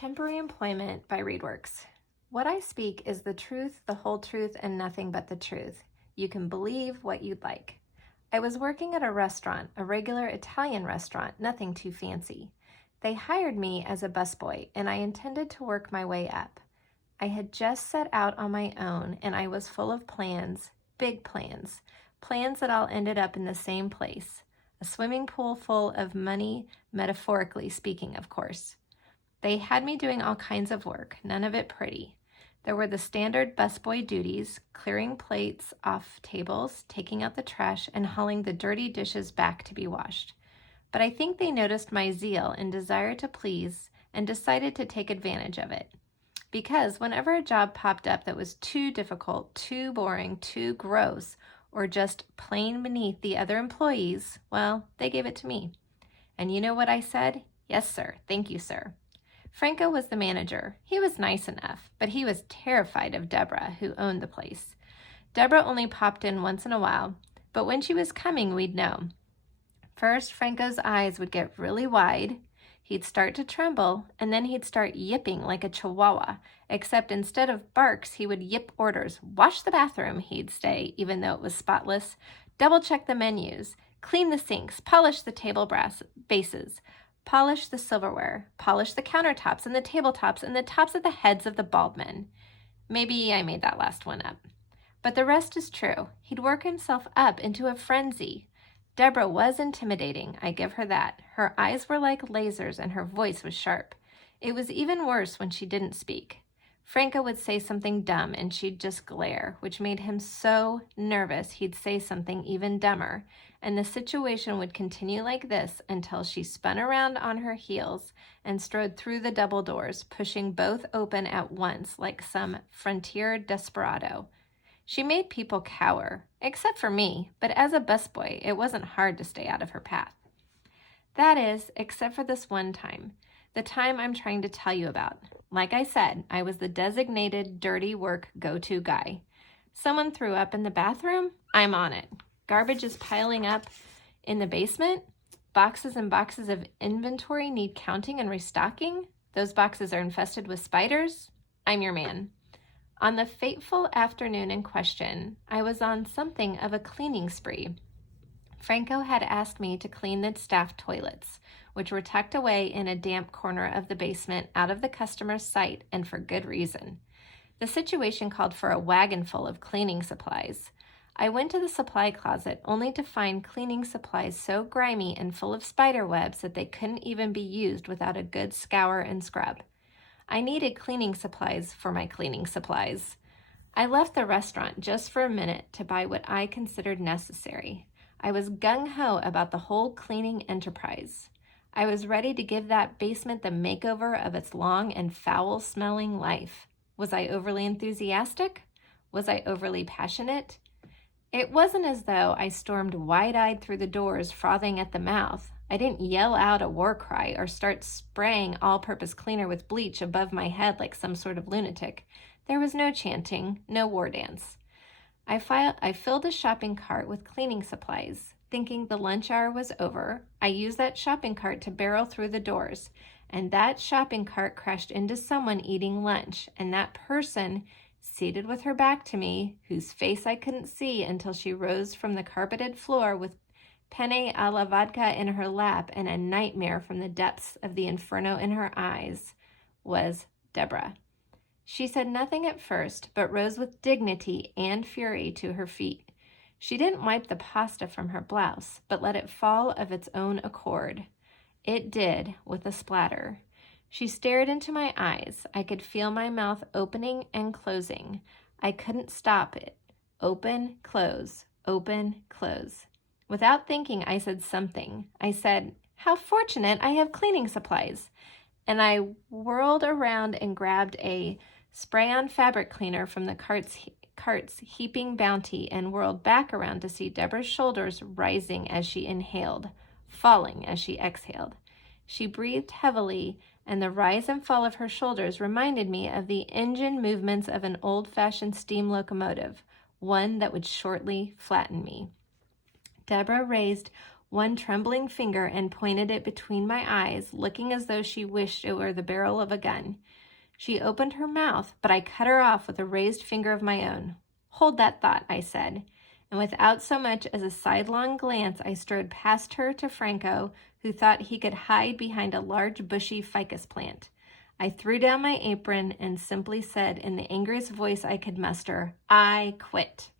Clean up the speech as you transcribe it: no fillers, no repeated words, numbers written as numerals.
Temporary Employment by ReadWorks. What I speak is the truth, the whole truth, and nothing but the truth. You can believe what you'd like. I was working at a restaurant, a regular Italian restaurant, nothing too fancy. They hired me as a busboy, and I intended to work my way up. I had just set out on my own, and I was full of plans, big plans, plans that all ended up in the same place, a swimming pool full of money, metaphorically speaking, of course. They had me doing all kinds of work, none of it pretty. There were the standard busboy duties, clearing plates off tables, taking out the trash, and hauling the dirty dishes back to be washed. But I think they noticed my zeal and desire to please and decided to take advantage of it. Because whenever a job popped up that was too difficult, too boring, too gross, or just plain beneath the other employees, well, they gave it to me. And you know what I said? Yes, sir. Thank you, sir. Franco was the manager. He was nice enough, but he was terrified of Deborah, who owned the place. Deborah only popped in once in a while, but when she was coming, we'd know. First, Franco's eyes would get really wide. He'd start to tremble, and then he'd start yipping like a chihuahua, except instead of barks, he would yip orders. Wash the bathroom, he'd say, even though it was spotless. Double-check the menus. Clean the sinks. Polish the table bases. Polish the silverware, polish the countertops and the tabletops and the tops of the heads of the bald men. Maybe I made that last one up. But the rest is true. He'd work himself up into a frenzy. Deborah was intimidating, I give her that. Her eyes were like lasers and her voice was sharp. It was even worse when she didn't speak. Franco would say something dumb and she'd just glare, which made him so nervous he'd say something even dumber. And the situation would continue like this until she spun around on her heels and strode through the double doors, pushing both open at once like some frontier desperado. She made people cower, except for me, but as a busboy, it wasn't hard to stay out of her path. That is, except for this one time, the time I'm trying to tell you about. Like I said, I was the designated dirty work go-to guy. Someone threw up in the bathroom? I'm on it. Garbage is piling up in the basement. Boxes and boxes of inventory need counting and restocking. Those boxes are infested with spiders. I'm your man. On the fateful afternoon in question, I was on something of a cleaning spree. Franco had asked me to clean the staff toilets, which were tucked away in a damp corner of the basement out of the customer's sight, and for good reason. The situation called for a wagon full of cleaning supplies. I went to the supply closet only to find cleaning supplies so grimy and full of spider webs that they couldn't even be used without a good scour and scrub. I needed cleaning supplies for my cleaning supplies. I left the restaurant just for a minute to buy what I considered necessary. I was gung-ho about the whole cleaning enterprise. I was ready to give that basement the makeover of its long and foul-smelling life. Was I overly enthusiastic? Was I overly passionate? It wasn't as though I stormed wide-eyed through the doors, frothing at the mouth. I didn't yell out a war cry or start spraying all-purpose cleaner with bleach above my head like some sort of lunatic. There was no chanting, no war dance. I filled a shopping cart with cleaning supplies. Thinking the lunch hour was over, I used that shopping cart to barrel through the doors, and that shopping cart crashed into someone eating lunch, and that person, seated with her back to me, whose face I couldn't see until she rose from the carpeted floor with penne alla vodka in her lap and a nightmare from the depths of the inferno in her eyes, was Deborah. She said nothing at first, but rose with dignity and fury to her feet. She didn't wipe the pasta from her blouse, but let it fall of its own accord. It did, with a splatter. She stared into my eyes. I could feel my mouth opening and closing. I couldn't stop it. Open, close, open, close. Without thinking, I said something. I said, "How fortunate I have cleaning supplies." And I whirled around and grabbed a spray-on fabric cleaner from the cart's heaping bounty and whirled back around to see Deborah's shoulders rising as she inhaled, falling as she exhaled. She breathed heavily, and the rise and fall of her shoulders reminded me of the engine movements of an old-fashioned steam locomotive, one that would shortly flatten me. Deborah raised one trembling finger and pointed it between my eyes, looking as though she wished it were the barrel of a gun. She opened her mouth, but I cut her off with a raised finger of my own. "Hold that thought," I said, and without so much as a sidelong glance, I strode past her to Franco, who thought he could hide behind a large bushy ficus plant. I threw down my apron and simply said in the angriest voice I could muster, "I quit."